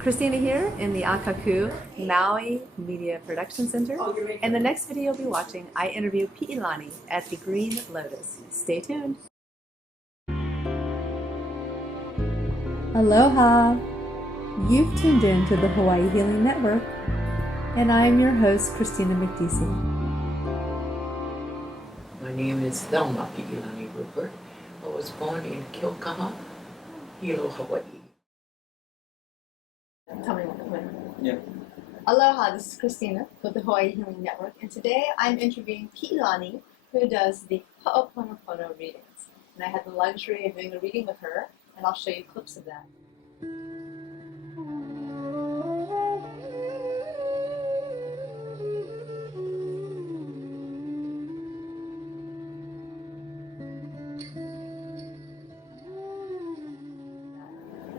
Kristina here in the Akaku Maui Media Production Center. In the next video you'll be watching, I interview Pilani at the Green Lotus. Stay tuned. Aloha! You've tuned in to the Hawaii Healing Network, and I am your host, Kristina Mekdeci. My name is Thelma Pilani Rupert. I was born in Kilkaha, Hilo, Hawaii. Tell me when. Yeah. Aloha, this is Kristina with the Hawaii Healing Network, and today I'm interviewing Pilani, who does the Ho'oponopono readings. And I had the luxury of doing a reading with her, and I'll show you clips of that.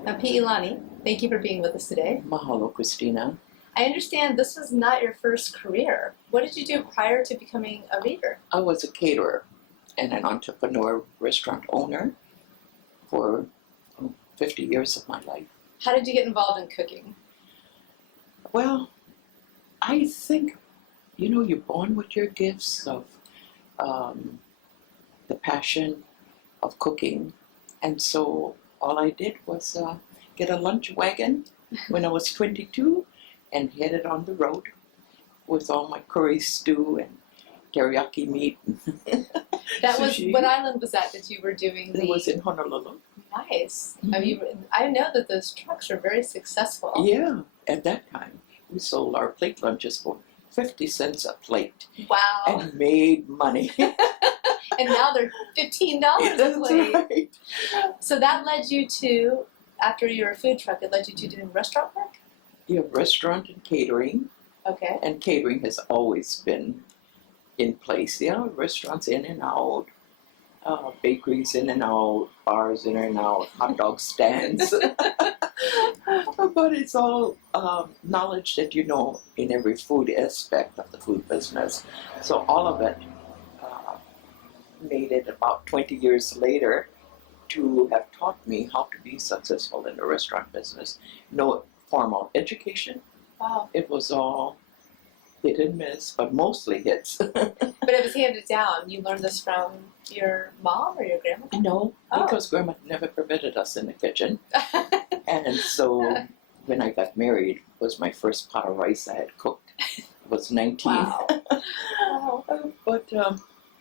Now, Pilani, thank you for being with us today. Mahalo, Kristina. I understand this was not your first career. What did you do prior to becoming a reader? I was a caterer and an entrepreneur restaurant owner for 50 years of my life. How did you get involved in cooking? Well, I think, you're born with your gifts of the passion of cooking. And so all I did was get a lunch wagon when I was 22 and headed on the road with all my curry stew and teriyaki meat. That was, sushi. what island was that you were doing? It was in Honolulu. Nice. Mm-hmm. I know that those trucks are very successful. Yeah, at that time we sold our plate lunches for 50 cents a plate. Wow. And made money. And now they're $15 a plate. Right. So that led you to, after you were a food truck, it led you to doing restaurant work? Yeah, restaurant and catering. Okay. And catering has always been in place. Restaurants in and out, bakeries in and out, bars in and out, hot dog stands. But it's all knowledge that you know in every food aspect of the food business. So all of it made it about 20 years later to have taught me how to be successful in the restaurant business. No formal education. Wow. It was all hit and miss, but mostly hits. But it was handed down. You learned this from your mom or your grandma? No, because Grandma never permitted us in the kitchen. And so when I got married, was my first pot of rice I had cooked. It was 19. Wow. Wow. But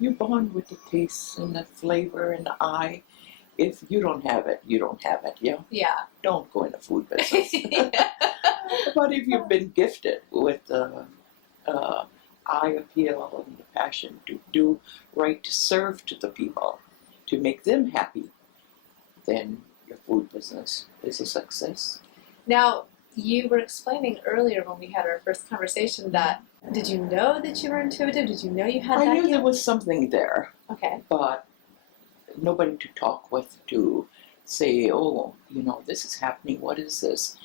you're born with the taste and the flavor and the eye. If you don't have it, you don't have it. Yeah. Yeah. Don't go in the food business. But if you've been gifted with the eye appeal and the passion to do right, to serve to the people, to make them happy, then your food business is a success. Now, you were explaining earlier when we had our first conversation that, did you know that you were intuitive? Did you know you had that I knew gift? there was something there, Okay. but nobody to talk with to say, this is happening, what is this?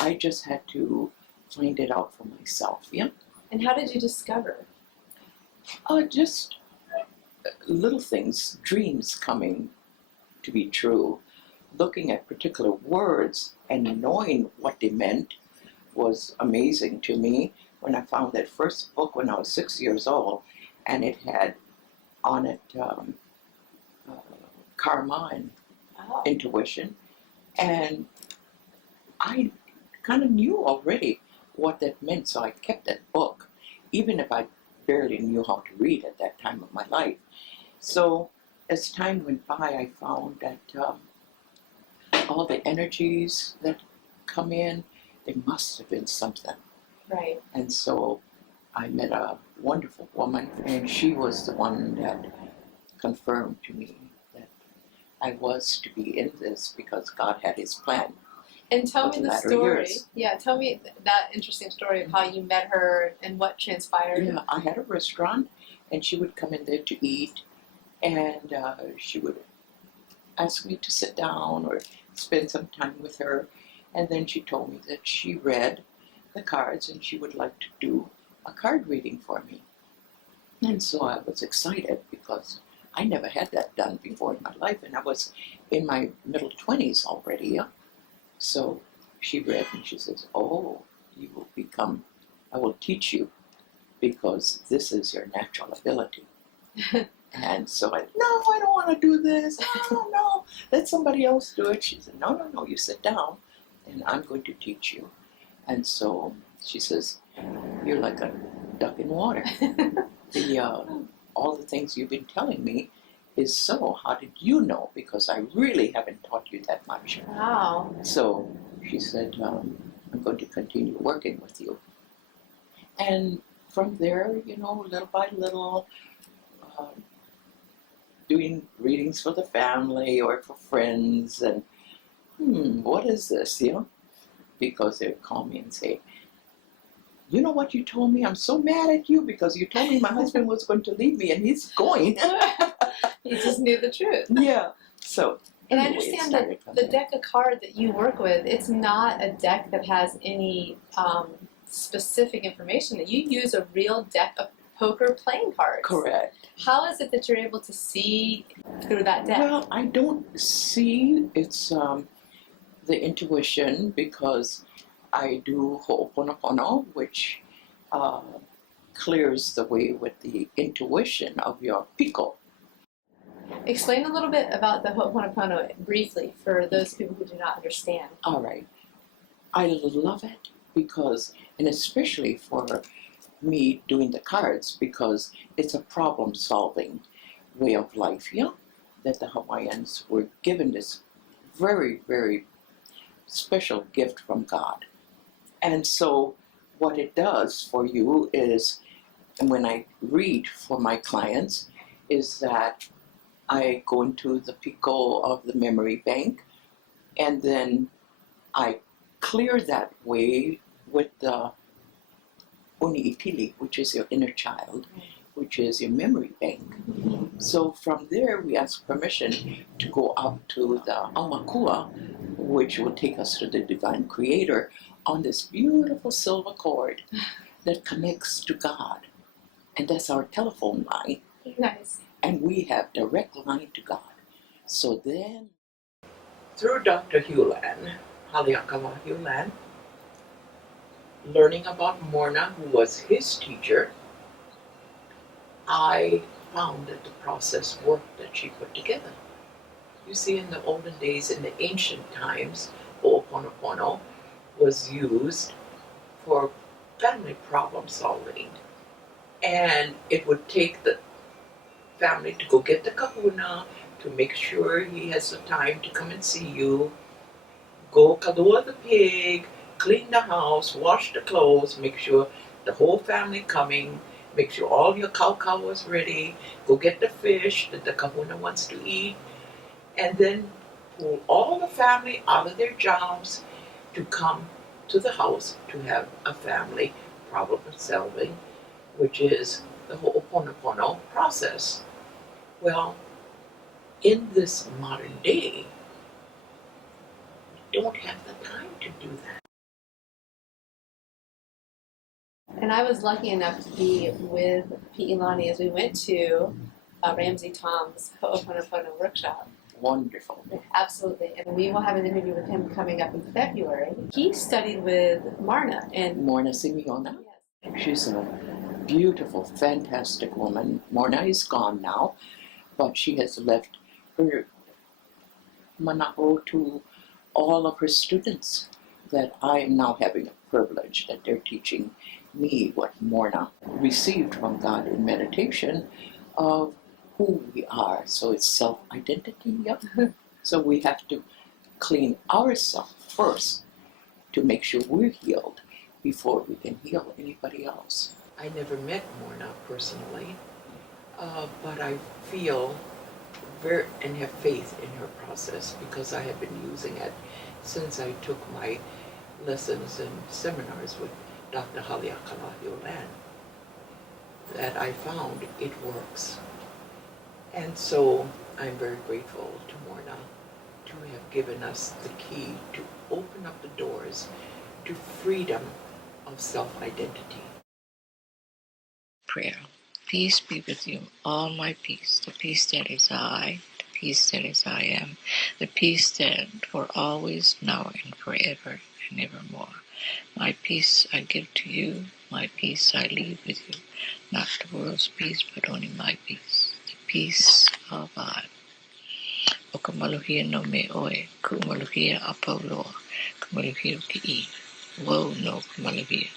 I just had to find it out for myself, yeah? And how did you discover? Just little things, dreams coming to be true. Looking at particular words and knowing what they meant was amazing to me. When I found that first book when I was 6 years old, and it had on it karma and intuition, and I kind of knew already what that meant, so I kept that book, even if I barely knew how to read at that time of my life. So as time went by, I found that all the energies that come in, there must have been something. Right. And so I met a wonderful woman, and she was the one that confirmed to me that I was to be in this because God had his plan. And tell me the story. Years. Yeah, tell me that interesting story of how you met her and what transpired. Yeah, I had a restaurant, and she would come in there to eat, and she would ask me to sit down or spend some time with her. And then she told me that she read the cards and she would like to do a card reading for me. And so I was excited because I never had that done before in my life, and I was in my middle 20s already. So she read and she says, "Oh, you will become, I will teach you because this is your natural ability." And so no, I don't want to do this. No, let somebody else do it. She said, no, you sit down and I'm going to teach you. And so she says, "You're like a duck in water. All the things you've been telling me is so. How did you know? Because I really haven't taught you that much." Wow. So she said, "I'm going to continue working with you." And from there, little by little, doing readings for the family or for friends, and what is this, Because they would call me and say, "You know what you told me? I'm so mad at you because you told me my husband was going to leave me and he's going." You just knew the truth. Yeah. So, and anyway, I understand that the deck of cards that you work with, it's not a deck that has any specific information. That you use a real deck of poker playing cards. Correct. How is it that you're able to see through that deck? Well, I don't see. It's the intuition, because I do Ho'oponopono, which clears the way with the intuition of your piko. Explain a little bit about the Ho'oponopono briefly for those people who do not understand. All right. I love it because, and especially for me doing the cards, because it's a problem-solving way of life, that the Hawaiians were given this very, very special gift from God. And so what it does for you is, and when I read for my clients, is that I go into the piko of the memory bank, and then I clear that way with the Uni'ipili, which is your inner child, which is your memory bank. So from there, we ask permission to go up to the Aumakua, which will take us to the Divine Creator on this beautiful silver cord that connects to God. And that's our telephone line. Nice. And we have direct line to God. So then, through Dr. Hulan, Haleakala Hulan, learning about Morna, who was his teacher, I found that the process worked that she put together. You see, in the olden days, in the ancient times, Ho'oponopono was used for family problem solving. And it would take the family to go get the kahuna, to make sure he has the time to come and see you, go kadua the pig, clean the house, wash the clothes, make sure the whole family coming, make sure all your cow was ready, go get the fish that the kahuna wants to eat, and then pull all the family out of their jobs to come to the house to have a family problem solving, which is the Ho'oponopono process. Well, in this modern day, we don't have the time to do that. And I was lucky enough to be with Pilani as we went to Ramsey Tom's Ho'oponopono workshop. Wonderful. Absolutely. And we will have an interview with him coming up in February. He studied with Marna. And Morna Simeona. Yes. She's a beautiful, fantastic woman. Morna is gone now, but she has left her mana'o to all of her students, that I am now having a privilege that they're teaching me what Morna received from God in meditation of who we are. So it's self-identity. Yep. So we have to clean ourselves first to make sure we're healed before we can heal anybody else. I never met Morna personally, but I feel very and have faith in her process, because I have been using it since I took my lessons and seminars with Dr. Haleakala Hulan, that I found it works. And so I'm very grateful to Morna to have given us the key to open up the doors to freedom of self-identity. Prayer. Peace be with you, all my peace, the peace that is I, the peace that is I am, the peace that for always, now, and forever. and evermore. My peace I give to you, my peace I leave with you. Not the world's peace, but only my peace. The peace of God. O ka maluhia no me oe, ku maluhia a pauloa, ku maluhia ki I. Wau no ku maluhia.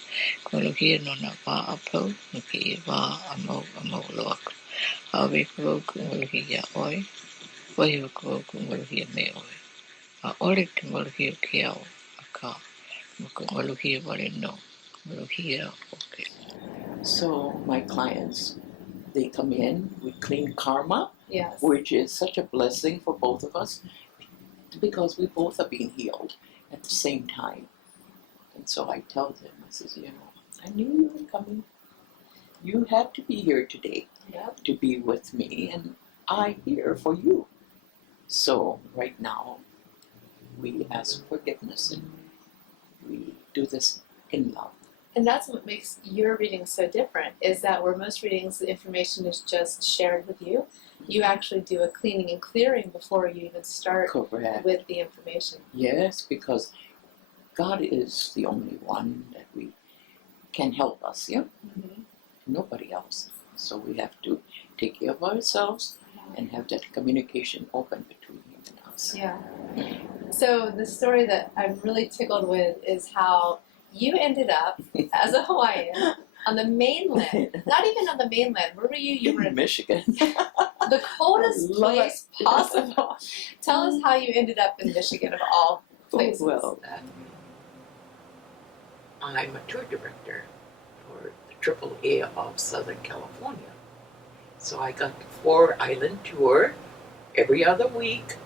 Ku maluhia no na wā a pau, no ki I wā a mau loa. Hawe ku wau ku maluhia oe, wahi ku wau ku maluhia me oe. A ore te maluhia ki au a ka. Ku maluhia wale no, ku maluhia oke. So my clients, they come in, we clean karma, Yes. which is such a blessing for both of us because we both are being healed at the same time. And so I tell them, I says, I knew you were coming. You had to be here today Yep. to be with me, and I'm here for you. So right now, we ask forgiveness and we do this in love. And that's what makes your reading so different, is that where most readings, the information is just shared with you. You actually do a cleaning and clearing before you even start Correct. with the information. Yes, because God is the only one that we can help us, yeah? Mm-hmm. Nobody else. So we have to take care of ourselves and have that communication open between Him and us. Yeah. So the story that I'm really tickled with is how you ended up as a Hawaiian on the mainland. Not even on the mainland. Where were you? You were in Michigan. the coldest I love place possible. Tell us how you ended up in Michigan of all places. Well, I'm a tour director for the AAA of Southern California. So I got the 4-island tour every other week,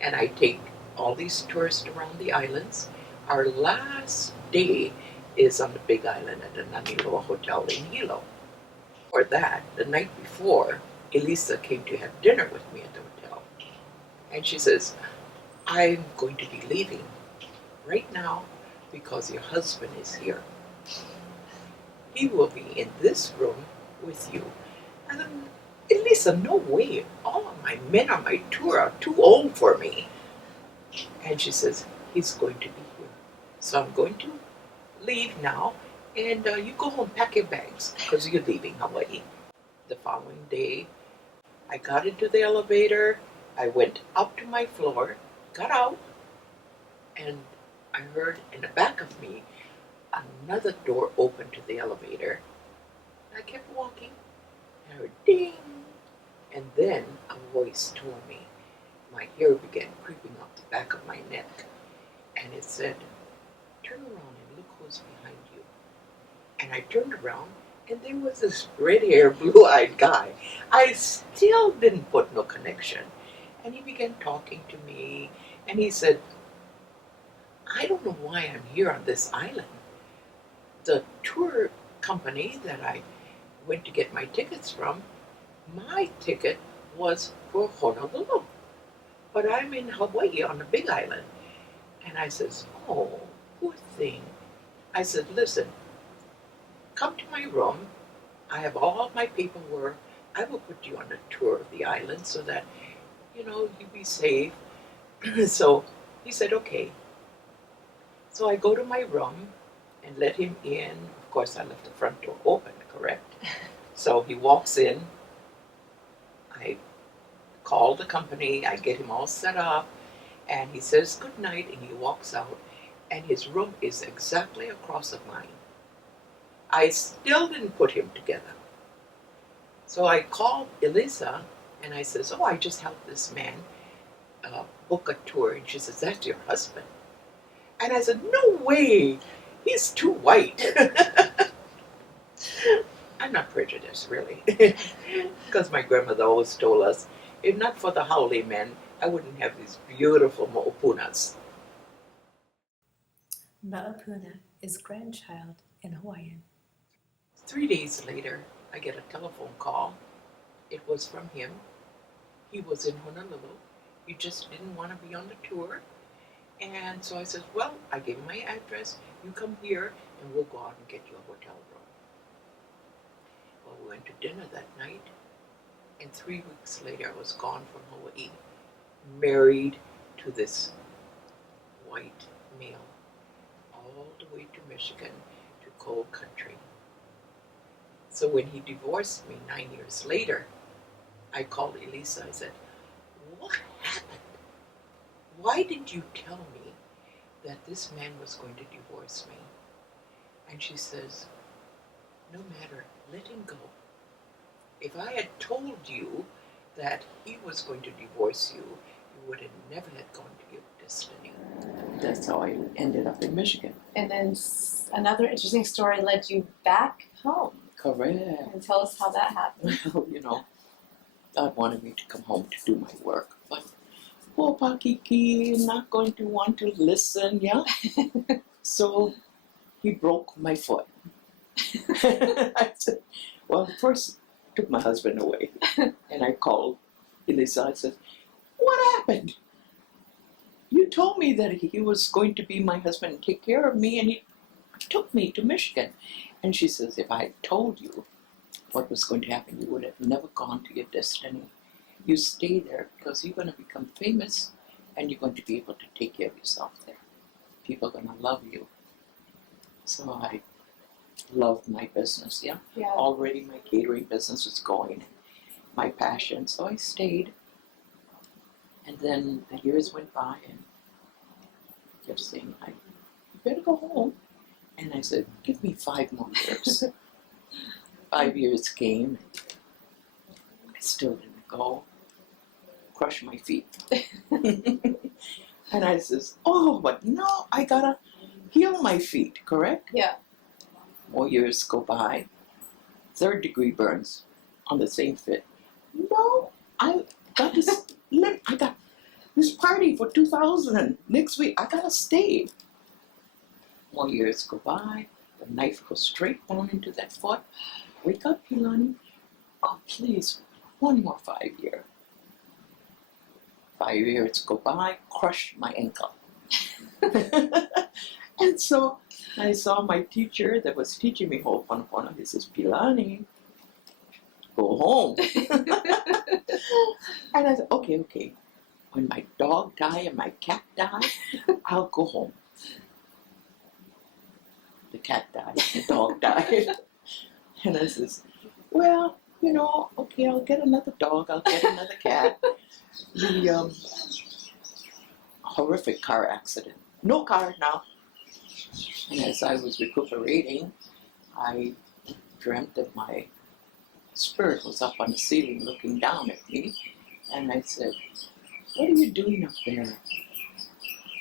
and I take all these tourists around the islands. Our last day is on the Big Island at the Naniloa Hotel in Hilo. For that, the night before, Elisa came to have dinner with me at the hotel. And she says, I'm going to be leaving right now because your husband is here. He will be in this room with you. And then, Elisa, no way. All of my men on my tour are too old for me. And she says, he's going to be here. So I'm going to leave now, and you go home, pack your bags, because you're leaving Hawaii. The following day, I got into the elevator, I went up to my floor, got out, and I heard in the back of me another door open to the elevator. I kept walking, and I heard ding, and then a voice told me. My hair began creeping up the back of my neck, and it said, turn around and look who's behind you. And I turned around, and there was this red-haired, blue-eyed guy. I still didn't put no connection. And he began talking to me, and he said, I don't know why I'm here on this island. The tour company that I went to get my tickets from, my ticket was for Honolulu. But I'm in Hawaii on the Big Island. And I says, oh, poor thing. I said, listen, come to my room. I have all of my paperwork. I will put you on a tour of the island so that, you be safe. So he said, okay. So I go to my room and let him in. Of course, I left the front door open, correct? So he walks in. I call the company. I get him all set up. And he says good night, and he walks out. And his room is exactly across of mine. I still didn't put him together. So I called Elisa, and I says, oh, I just helped this man book a tour. And she says, that's your husband. And I said, no way, he's too white. I'm not prejudiced, really. Because my grandmother always told us, if not for the haole men, I wouldn't have these beautiful mo'opunas. Ma'opuna is grandchild in Hawaiian. 3 days later, I get a telephone call. It was from him. He was in Honolulu. He just didn't want to be on the tour. And so I said, well, I gave him my address. You come here, and we'll go out and get you a hotel room. Well, we went to dinner that night. And 3 weeks later, I was gone from Hawaii, married to this white male. all the way to Michigan to coal country. So when he divorced me 9 years later, I called Elisa. I said, what happened? Why did you tell me that this man was going to divorce me? And she says, no matter, let him go. If I had told you that he was going to divorce you, you would have never had gone to your destiny. That's how I ended up in Michigan. And then another interesting story led you back home. Correct. And tell us how that happened. Well, you know, God wanted me to come home to do my work, but poor Pakiki not going to want to listen, yeah? So he broke my foot. I said, well, first took my husband away, and I called Elisa. I said, what happened? You told me that he was going to be my husband and take care of me, and he took me to Michigan. And she says, if I had told you what was going to happen, you would have never gone to your destiny. You stay there because you're going to become famous and you're going to be able to take care of yourself there. People are going to love you. So I loved my business, yeah. Already my catering business was going, my passion, so I stayed. And then the years went by and kept saying, you better go home. And I said, give me 5 more years. 5 years came, I still didn't go. Crushed my feet. And I says, oh, but no, I gotta heal my feet, correct? Yeah. More years go by. 3rd degree burns on the same foot. No, I got this I got this party for 2000 next week. I gotta stay. More years go by. The knife goes straight down into that foot. Wake up, Pilani. Oh, please, 1 more 5 year. 5 years go by, crushed my ankle. And so I saw my teacher that was teaching me Ho'oponopono. He says, Pilani, go home. And I said, okay. When my dog die and my cat die, I'll go home. The cat died, the dog died. And I says, well, you know, okay, I'll get another dog, I'll get another cat. The horrific car accident. No car now. And as I was recuperating, I dreamt that my spirit was up on the ceiling looking down at me. And I said, what are you doing up there?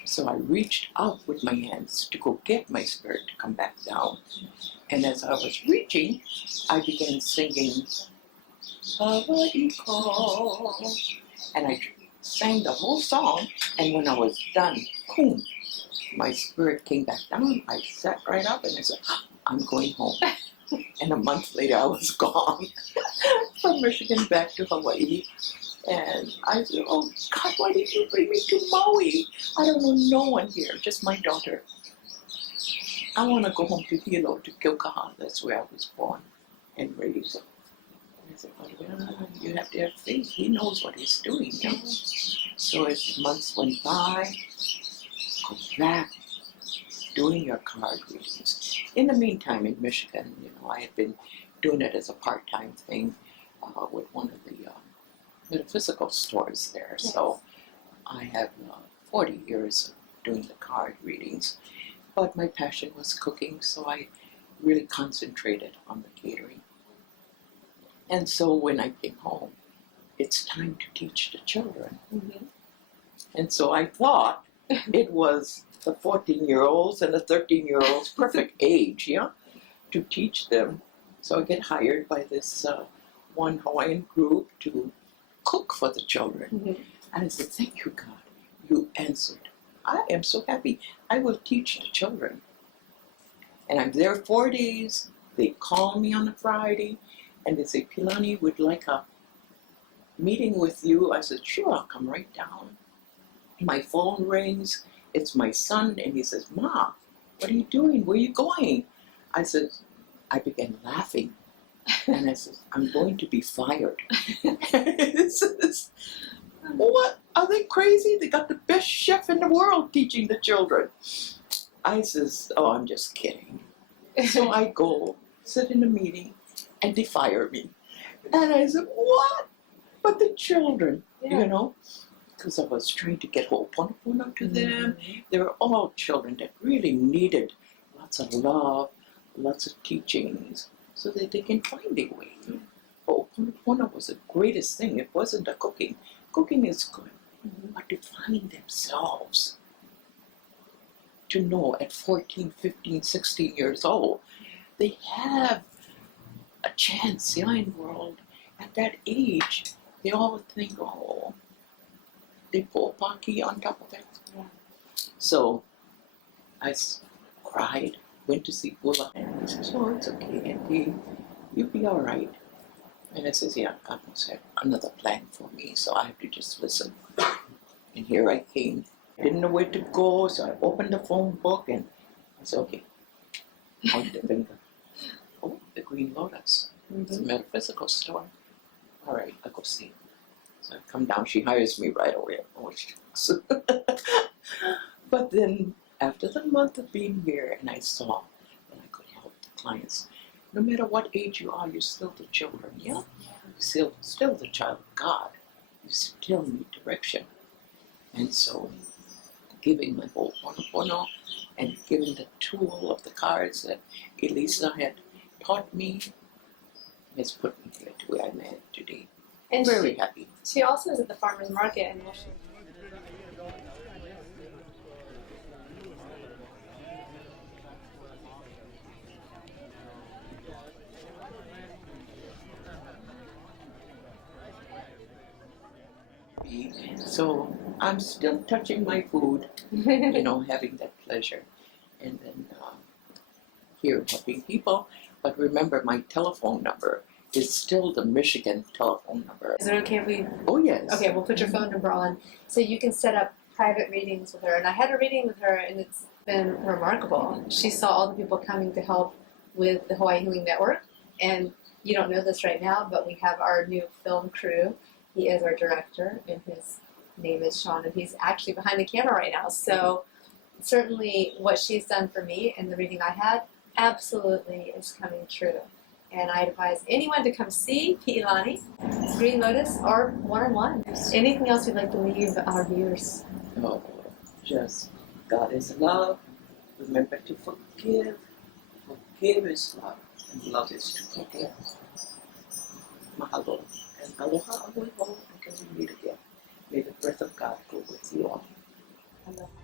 So I reached out with my hands to go get my spirit to come back down. And as I was reaching, I began singing, Hawaii. And I sang the whole song, and when I was done, boom, my spirit came back down. I sat right up and I said, I'm going home. And a month later, I was gone from Michigan back to Hawaii. And I said, oh God, why did you bring me to Maui? I don't know no one here, just my daughter. I want to go home to Hilo, to Kilkaha. That's where I was born and raised. I said, well, you have to have faith. He knows what he's doing. You know? So as months went by, go back doing your card readings. In the meantime, in Michigan, you know, I had been doing it as a part-time thing with one of the metaphysical stores there. Yes. So I have 40 years of doing the card readings. But my passion was cooking, so I really concentrated on the catering. And so when I came home, it's time to teach the children. Mm-hmm. And so I thought it was the 14-year-olds and the 13-year-olds perfect age, yeah, to teach them. So I get hired by this one Hawaiian group to cook for the children. Mm-hmm. And I said, thank you, God, you answered. I am so happy. I will teach the children. And I'm there 4 days. They call me on a Friday, and they say, Pilani, we'd like a meeting with you. I said, sure, I'll come right down. My phone rings. It's my son, and he says, Ma, what are you doing? Where are you going? I said, I began laughing. And I said, I'm going to be fired. He says, what? Are they crazy? They got the best chef in the world teaching the children. I says, oh, I'm just kidding. So I go, sit in a meeting, and they fire me. And I said, what? But the children, you know, because I was trying to get Ho'oponopono to them. They were all children that really needed lots of love, lots of teachings, so that they can find their way. Ho'oponopono was the greatest thing. It wasn't the cooking. Cooking is good, but to find themselves, to know at 14, 15, 16 years old, they have a chance in the world. At that age, they all think, oh, they pour paki on top of it. Yeah. So I cried, went to see Bula, and he says, oh, it's okay, Auntie, you'll be all right. And I says, yeah, God must have another plan for me, so I have to just listen. And here I came. Didn't know where to go, so I opened the phone book and I said, okay, point the finger. Oh, the Green Lotus. It's a metaphysical store. All right, I'll go see. So I come down, she hires me right away. Oh, shucks. But then, after the month of being here, and I saw that I could help the clients, no matter what age you are, you're still the children, yeah? You're still the child of God. You still need direction. And so, giving my Ho'oponopono and giving the tool of the cards that Elisa had taught me has put me here to where I'm at today. And Very happy. she also is at the farmer's market and So I'm still touching my food, you know, having that pleasure. And then here helping people. But remember, my telephone number is still the Michigan telephone number. Is it okay if we... Oh, yes. Okay, we'll put your phone number on so you can set up private readings with her. And I had a reading with her and it's been remarkable. She saw all the people coming to help with the Hawaii Healing Network. And you don't know this right now, but we have our new film crew. He is our director and his name is Sean and he's actually behind the camera right now. So certainly what she's done for me in the reading I had absolutely is coming true. And I advise anyone to come see Pilani, Green Lotus, or one-on-one. Anything else you'd like to leave our viewers? Oh, just God is love. Remember to forgive. Forgive is love, and love is to forgive. Mahalo. And aloha, aloha, until we meet again. May the breath of God go with you all. Aloha.